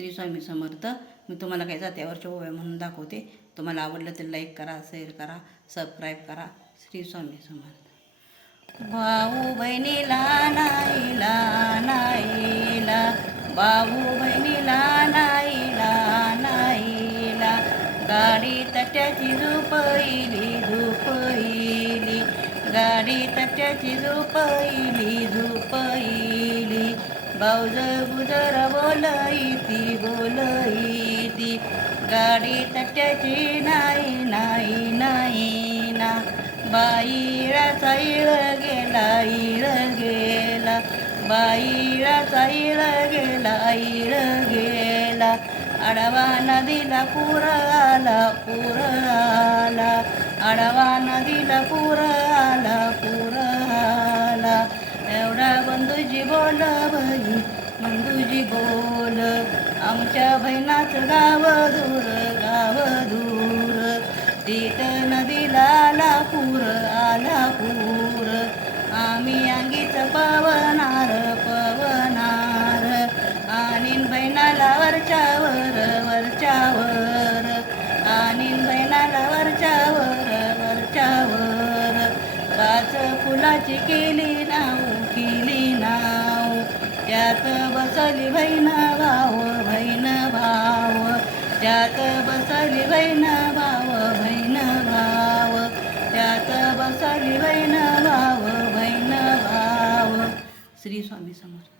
श्री स्वामी समर्थ. मी तुम्हाला काही जात्यावरच्या ओव्या म्हणून दाखवते. तुम्हाला आवडलं तर लाईक करा, शेअर करा, सबस्क्राईब करा. श्री स्वामी समर्थ. भाऊ बहिणीला नाईला नाईला, भाऊ बहिणीला नाईला नाईला, गाडी तट्याची झोपईली झोपईली, गाडी तट्याची झोपईली झोपईली, भाऊज गुजर बोलईती बोलईती, गाडी तट्याची नाही नाही नाही ना, बाईळाचा इळ गेला इळ गेला, बाईळाचा इळ गेला इळ गेला, आडवा नदीला पूर आला पूर आला, आडवा नदीला पूर आला पूर आला, एवढा बंधूजी बोल बाई बंधूजी बोल, आमच्या बहिणाचं गाव दूर गाव दूर, तीत नदीला आला पूर आला पूर, आम्ही अंगीचं पवनार पवनार, आणीन बहिणाला वरच्यावर वरच्यावर, आणीन बहिणाला वरच्यावर वरच्यावर, पाच फुलाची केली नाव, त्यात बसली बहीण भाव बहीण भाव, त्यात बसली बहीण भाव बहीण भाव, त्यात बसली बहीण भाव बहीण भाव. श्री स्वामी समर्थ.